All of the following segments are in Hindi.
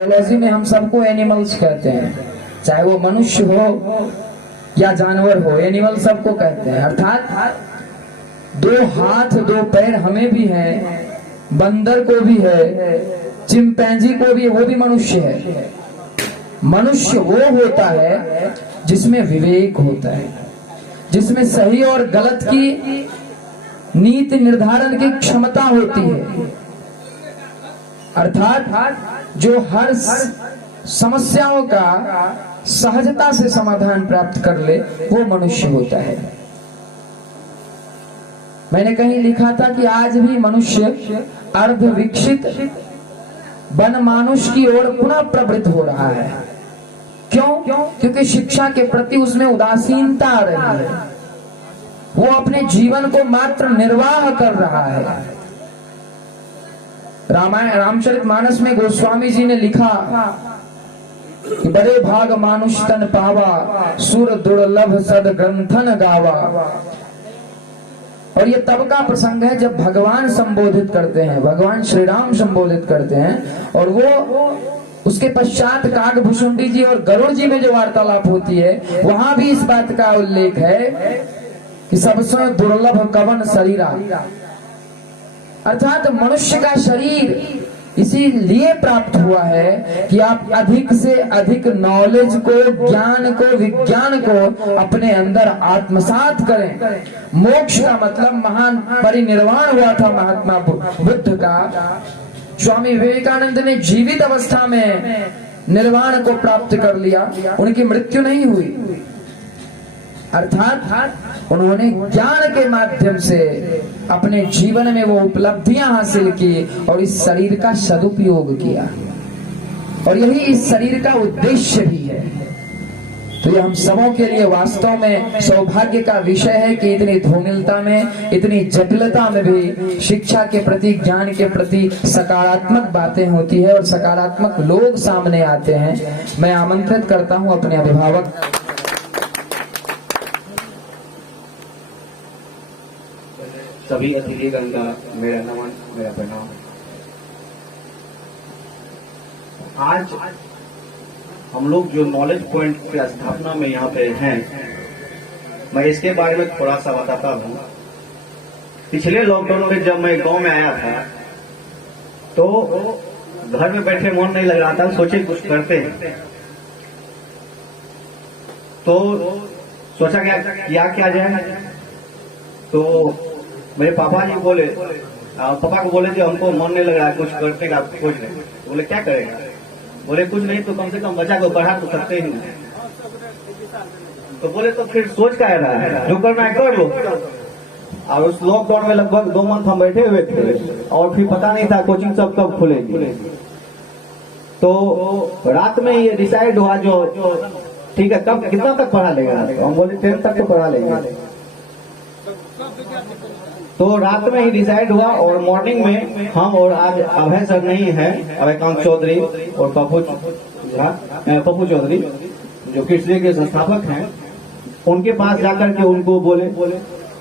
बायोलॉजी में हम सबको एनिमल्स कहते हैं, चाहे वो मनुष्य हो या जानवर हो, एनिमल सबको कहते हैं। अर्थात दो हाथ दो पैर हमें भी है, बंदर को भी है, चिंपैंजी को भी है, वो भी मनुष्य है। मनुष्य वो होता है जिसमें विवेक होता है, जिसमें सही और गलत की नीति निर्धारण की क्षमता होती है। अर्थात जो हर समस्याओं का सहजता से समाधान प्राप्त कर ले, वो मनुष्य होता है। मैंने कहीं लिखा था कि आज भी मनुष्य अर्ध विकसित वन मानुष की ओर पुनः प्रवृत्त हो रहा है। क्यों? क्योंकि शिक्षा के प्रति उसमें उदासीनता आ रही है। वो अपने जीवन को मात्र निर्वाह कर रहा है। रामचरितमानस में गोस्वामी जी ने लिखा कि बड़े भाग मानुष तन पावा, सुर दुर्लभ सद ग्रंथन गावा। और ये तब का प्रसंग है जब भगवान संबोधित करते हैं, भगवान श्री राम संबोधित करते हैं, और वो उसके पश्चात काकभुशुंडी जी और गरुड़ जी में जो वार्तालाप होती है, वहां भी इस बात का उल्लेख है कि सबसे दुर्लभ कवन शरीरा। अर्थात मनुष्य का शरीर इसीलिए प्राप्त हुआ है कि आप अधिक से अधिक नॉलेज को, ज्ञान को, विज्ञान को अपने अंदर आत्मसात करें। मोक्ष का मतलब महान परिनिर्वाण हुआ था महात्मा बुद्ध का। स्वामी विवेकानंद ने जीवित अवस्था में निर्वाण को प्राप्त कर लिया, उनकी मृत्यु नहीं हुई। अर्थात उन्होंने ज्ञान के माध्यम से अपने जीवन में वो उपलब्धियां हासिल की और इस शरीर का सदुपयोग किया, और यही इस शरीर का उद्देश्य भी है। तो ये हम सबों के लिए वास्तव में सौभाग्य का विषय है कि इतनी धूमिलता में, इतनी जटिलता में भी शिक्षा के प्रति, ज्ञान के प्रति सकारात्मक बातें होती है और सकारात्मक लोग सामने आते हैं। मैं आमंत्रित करता हूं अपने अभिभावक। सभी अतिथिगण का मेरा नमन, मेरा प्रणाम। आज हम लोग जो नॉलेज पॉइंट की स्थापना में यहाँ पे हैं, मैं इसके बारे में थोड़ा सा बताता हूँ। पिछले लॉकडाउन में जब मैं गांव में आया था तो घर में बैठे मन नहीं लग रहा था, सोचे कुछ करते हैं। तो सोचा क्या किया जाए। तो मेरे पापा जी बोले, पापा को बोले कि हमको मन नहीं लग रहा है कुछ करने का, कुछ नहीं। बोले क्या करेगा? बोले कुछ नहीं तो कम से कम बच्चा को पढ़ा तो सकते ही नहीं। तो बोले तो फिर सोच क्या रहा है, जो करना है कर लो। और उस लॉकडाउन में लगभग 2 मंथ हम बैठे हुए थे और फिर पता नहीं था कोचिंग सब कब खुलेगी। तो रात में ये डिसाइड हुआ जो ठीक है, कब कितना तक पढ़ा लेगा? तो हम बोले 10th तक तो पढ़ा लेंगे। तो रात में ही डिसाइड हुआ और मॉर्निंग में हम, और आज अभय सर नहीं है, अभयकांत चौधरी और पप्पू चौधरी जो किड्स के संस्थापक हैं, उनके पास जाकर के उनको बोले,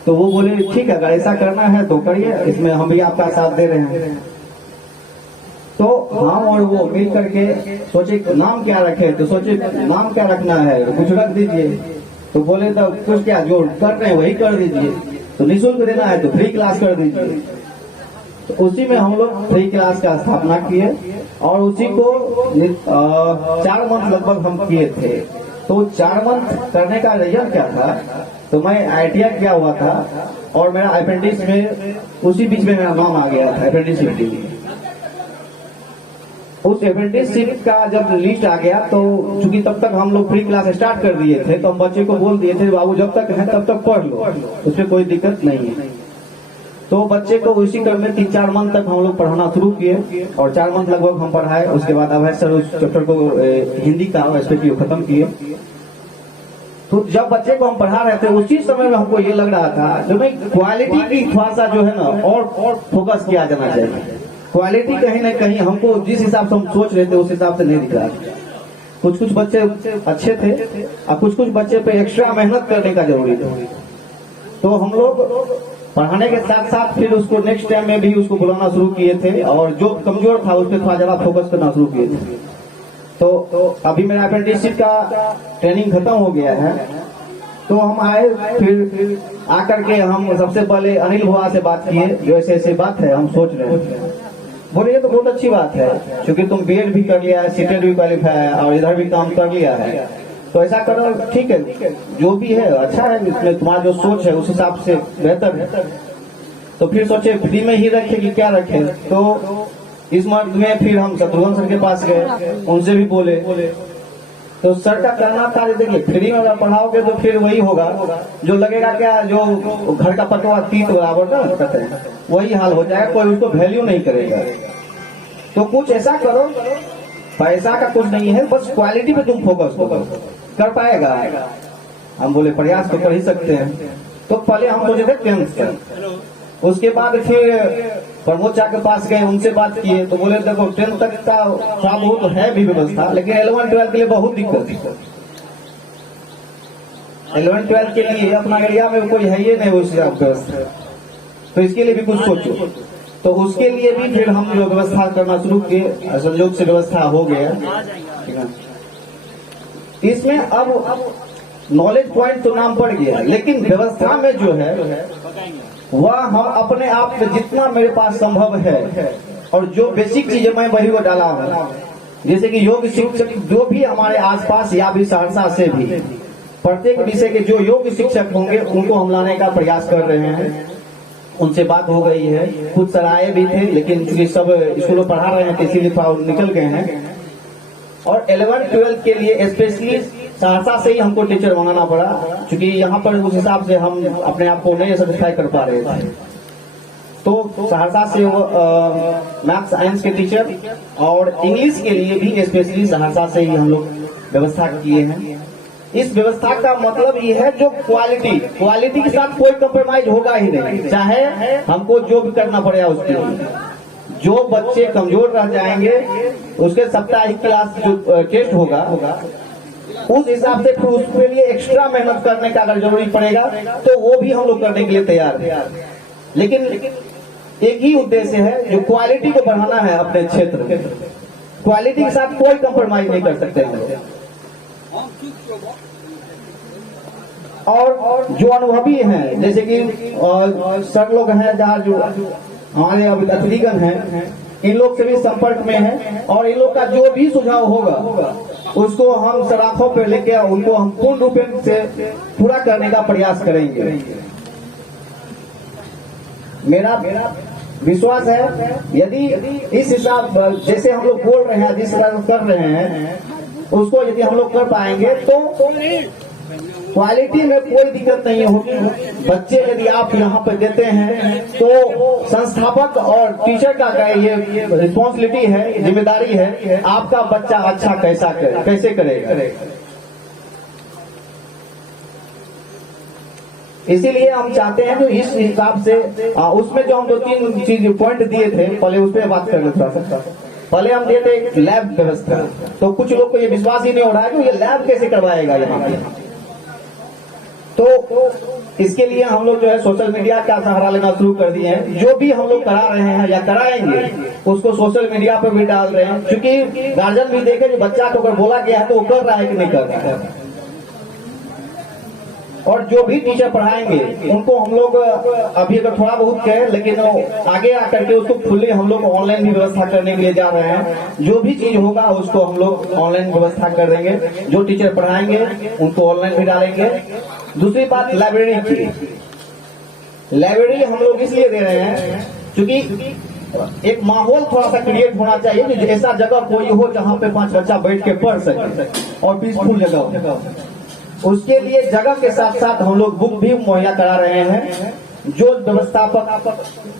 तो वो बोले ठीक है, अगर ऐसा करना है तो करिए, इसमें हम भी आपका साथ दे रहे हैं। तो हम और वो मिल करके सोचे नाम क्या रखे, तो सोचे नाम क्या रखना है, कुछ रख दीजिए। तो बोले तो कुछ क्या, जो कर रहे हैं वही कर दीजिए। तो निःशुल्क देना है तो फ्री क्लास कर दीजिए। तो उसी में हम लोग फ्री क्लास का स्थापना किए और उसी को 4 मंथ लगभग हम किए थे। तो 4 मंथ करने का रीजन क्या था, तो मैं IITI किया हुआ था और मेरा अपेंडिक्स में उसी बीच में मेरा नाम आ गया था अपेंडिक्सिटी के लिए। उस अपेंडिक्सिटी का जब लिस्ट आ गया तो चूंकि तब तक हम लोग फ्री क्लास स्टार्ट कर दिए थे, तो हम बच्चे को बोल दिए थे बाबू जब तक है तब तक पढ़ लो, उसमें कोई दिक्कत नहीं है। तो बच्चे को उसी क्रम में 3-4 मंथ तक हम लोग पढ़ाना शुरू किए और 4 मंथ लगभग हम पढ़ाए। उसके बाद अभय सर उस चैप्टर को हिंदी का एस्पेक्टिव खत्म किए। तो जब बच्चे को हम पढ़ा रहे थे उसी समय में हमको ये लग रहा था जो भाई क्वालिटी की थोड़ा सा जो है ना और फोकस किया जाना चाहिए। क्वालिटी कहीं ना कहीं हमको जिस हिसाब से हम सोच रहे थे उस हिसाब से नहीं दिख रहा। कुछ बच्चे अच्छे थे और कुछ बच्चे पे एक्स्ट्रा मेहनत करने का जरूरी था। तो हम लोग पढ़ाने के साथ साथ फिर उसको नेक्स्ट टाइम में भी उसको बुलाना शुरू किए थे और जो कमजोर था उस पर थोड़ा ज्यादा फोकस करना शुरू किए थे। तो अभी मेरा अप्रेंटिसशिप का ट्रेनिंग खत्म हो गया है, तो हम आए, फिर आकर के हम सबसे पहले अनिल भुआ से बात किए, जो ऐसे ऐसे बात है हम सोच रहे हैं। बोले ये तो बहुत अच्छी बात है, क्योंकि तुम बीएड भी कर लिया है, सीटेट भी क्वालिफाई है और इधर भी काम कर लिया है, तो ऐसा करो, ठीक है, जो भी है अच्छा है, इसमें तुम्हारा जो सोच है उस हिसाब से बेहतर है। तो फिर सोचे फ्री में ही रखे कि क्या रखे, तो इस मर्द में फिर हम शत्रुघ्न सर के पास गए, उनसे भी बोले, तो सर का कहना था देखिए फ्री में अगर पढ़ाओगे तो फिर वही होगा, जो लगेगा क्या, जो घर का पटवा तीत बराबर ना कहते हैं, वही हाल हो जाएगा, कोई उसको वैल्यू नहीं करेगा। तो कुछ ऐसा करो, पैसा का कुछ नहीं है, बस क्वालिटी पे तुम फोकस करो, कर पाएगा। हम बोले प्रयास तो कर ही सकते हैं। तो पहले हम सोचे थे 10th का, उसके बाद फिर प्रमोद चा के पास गए, उनसे बात किए, तो बोले देखो 10th तक का थोड़ा बहुत है भी व्यवस्था, लेकिन 11-12 के लिए बहुत दिक्कत है। 11-12 के लिए अपना एरिया में कोई है ही नहीं उस व्यवस्था, तो इसके लिए भी कुछ सोचो। तो उसके लिए भी फिर हम व्यवस्था करना शुरू किए, संयोग से व्यवस्था हो गया। इसमें अब नॉलेज पॉइंट तो नाम पड़ गया, लेकिन व्यवस्था में जो है वह हम अपने आप में जितना मेरे पास संभव है, और जो बेसिक चीजें मैं वही को डाला हूँ, जैसे कि योग शिक्षक जो भी हमारे आसपास या भी सहरसा से भी प्रत्येक विषय के जो योग शिक्षक होंगे उनको हम लाने का प्रयास कर रहे हैं। उनसे बात हो गई है, कुछ सर आए भी थे, लेकिन चूंकि सब स्कूलों पढ़ा रहे हैं इसीलिए थोड़ा निकल गए हैं। और 11-12 के लिए स्पेशली सहरसा से ही हमको टीचर मंगाना पड़ा, क्योंकि यहाँ पर उस हिसाब से हम अपने आप को नहीं सेटिस्फाई कर पा रहे थे। तो सहरसा से मैथ साइंस के टीचर और इंग्लिश के लिए भी स्पेशली सहरसा से ही हम लोग व्यवस्था किए हैं। इस व्यवस्था का मतलब ये है जो क्वालिटी के साथ कोई कम्प्रोमाइज होगा ही नहीं, चाहे हमको जो भी करना पड़ेगा उसके लिए। जो बच्चे कमजोर रह जाएंगे उसके साप्ताहिक क्लास जो टेस्ट होगा उस हिसाब से फिर उसके लिए एक्स्ट्रा मेहनत करने का अगर जरूरी पड़ेगा तो वो भी हम लोग करने के लिए तैयार हैं। लेकिन एक ही उद्देश्य है, जो क्वालिटी को बढ़ाना है अपने क्षेत्र, क्वालिटी के साथ कोई कम्प्रोमाइज नहीं कर सकते हैं। और जो अनुभवी हैं, जैसे कि सर लोग हैं जहाँ जो हमारे अभी अतिथिगण हैं, इन लोग से भी संपर्क में है, और इन लोग का जो भी सुझाव होगा उसको हम सराखों पे लेके उनको हम पूर्ण रूप से पूरा करने का प्रयास करेंगे। मेरा विश्वास है यदि इस हिसाब जैसे हम लोग बोल रहे हैं, जिस तरह कर रहे हैं, उसको यदि हम लोग कर पाएंगे तो क्वालिटी में कोई दिक्कत नहीं होगी। बच्चे यदि आप यहाँ पे देते हैं तो संस्थापक और टीचर का ये रिस्पॉन्सिबिलिटी है, जिम्मेदारी है, आपका बच्चा अच्छा कैसे करेगा। इसीलिए हम चाहते हैं जो इस हिसाब से उसमें जो हम 2-3 चीज पॉइंट दिए थे, पहले उस पर बात कर लेते। पहले हम दिए थे एक लैब व्यवस्था, तो कुछ लोग को ये विश्वास ही नहीं हो रहा है कि ये लैब कैसे करवाएगा यहाँ पे। तो इसके लिए हम लोग जो है सोशल मीडिया का सहारा लेना शुरू कर दिए हैं। जो भी हम लोग करा रहे हैं या कराएंगे उसको सोशल मीडिया पर भी डाल रहे हैं, क्योंकि गार्जियन भी देखे कि बच्चा को अगर बोला गया है तो वो कर रहा है कि नहीं कर रहा है। और जो भी टीचर पढ़ाएंगे उनको हम लोग अभी अगर थोड़ा बहुत कहें, लेकिन आगे आकर के उसको फुल्ली हम लोग ऑनलाइन भी व्यवस्था करने के लिए जा रहे हैं। जो भी चीज होगा उसको हम लोग ऑनलाइन व्यवस्था कर देंगे, जो टीचर पढ़ाएंगे उनको ऑनलाइन भी डालेंगे। दूसरी बात लाइब्रेरी की, लाइब्रेरी हम लोग इसलिए दे रहे हैं क्योंकि एक माहौल थोड़ा सा क्रिएट होना चाहिए कि ऐसा जगह कोई हो जहाँ पे 5 बच्चा बैठ के पढ़ सके और पीसफुल जगह हो। उसके लिए जगह के साथ साथ हम लोग बुक भी मुहैया करा रहे हैं, जो व्यवस्थापक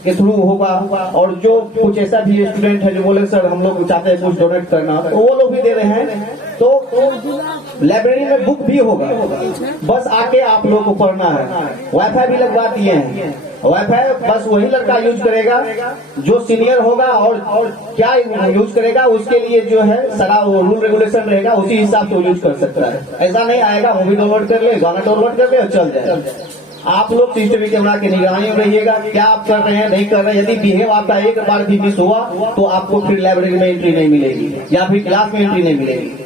के थ्रू होगा। और जो कुछ ऐसा भी स्टूडेंट है जो बोले सर हम लोग चाहते हैं कुछ डोनेट करना, तो वो लोग भी दे रहे हैं। तो लाइब्रेरी में बुक भी होगा, बस आके आप लोग को पढ़ना है। वाईफाई भी लगवा दिए हैं, वाईफाई बस वही लड़का यूज करेगा जो सीनियर होगा, और क्या यूज करेगा उसके लिए जो है सारा रूल रेगुलेशन रहेगा, उसी हिसाब से यूज कर सकता है। ऐसा नहीं आएगा मूवी डाउनलोड कर ले, गाना डाउनलोड कर ले और चल जाए। आप लोग सीसीटीवी कैमरा की निगरानी में रहिएगा, क्या आप कर रहे हैं नहीं कर रहे हैं। यदि बिहेव आपका एक बार भी मिस हुआ तो आपको फिर लाइब्रेरी में एंट्री नहीं मिलेगी या फिर क्लास में एंट्री नहीं मिलेगी।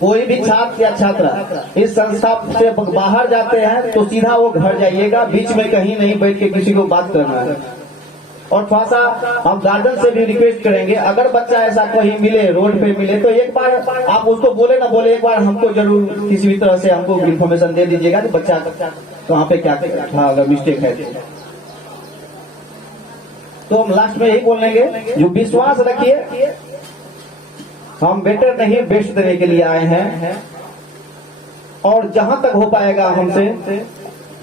कोई भी छात्र या छात्रा इस संस्था से बाहर जाते हैं तो सीधा वो घर जाइएगा, बीच में कहीं नहीं बैठ के किसी को बात करना है। और थोड़ा सा हम गार्जियन से भी रिक्वेस्ट करेंगे, अगर बच्चा ऐसा कहीं मिले, रोड पे मिले, तो एक बार आप उसको बोले ना बोले, एक बार हमको जरूर किसी भी तरह से हमको इन्फॉर्मेशन दे दीजिएगा कि बच्चा वहाँ पे क्या था, अगर मिस्टेक है तो हम लास्ट में यही बोलेंगे, जो विश्वास रखिए हम बेटर नहीं बेस्ट देने के लिए आए हैं, और जहां तक हो पाएगा हमसे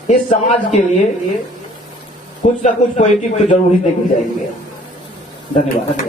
इस समाज के लिए कुछ ना कुछ पॉजिटिव तो जरूर ही देखे जाएंगे। धन्यवाद।